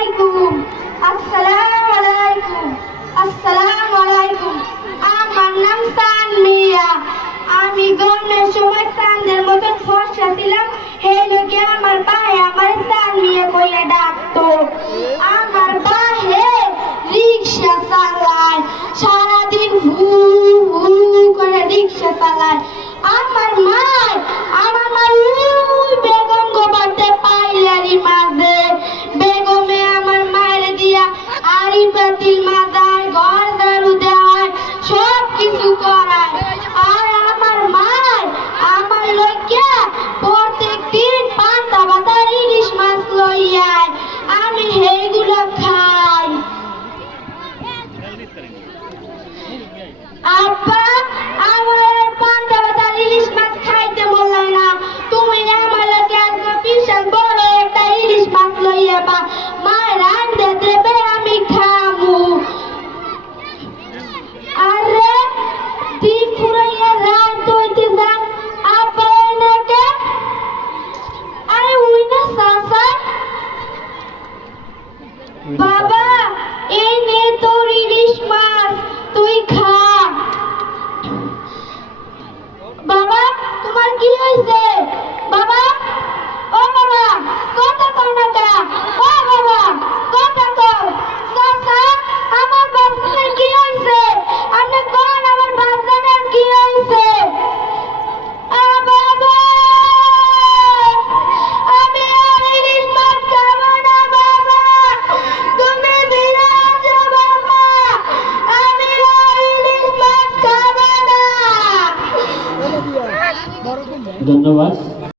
আলাইকুম, আসসালামু আলাইকুম, আসসালামু আলাইকুম। আমার নাম তানমিয়া। আমি জন্মের সময় চাঁদের মতন ফর্সা ছিলাম। হে লোকে আমার পায়ে আমার তানমিয়া কইয়া ডাকতো।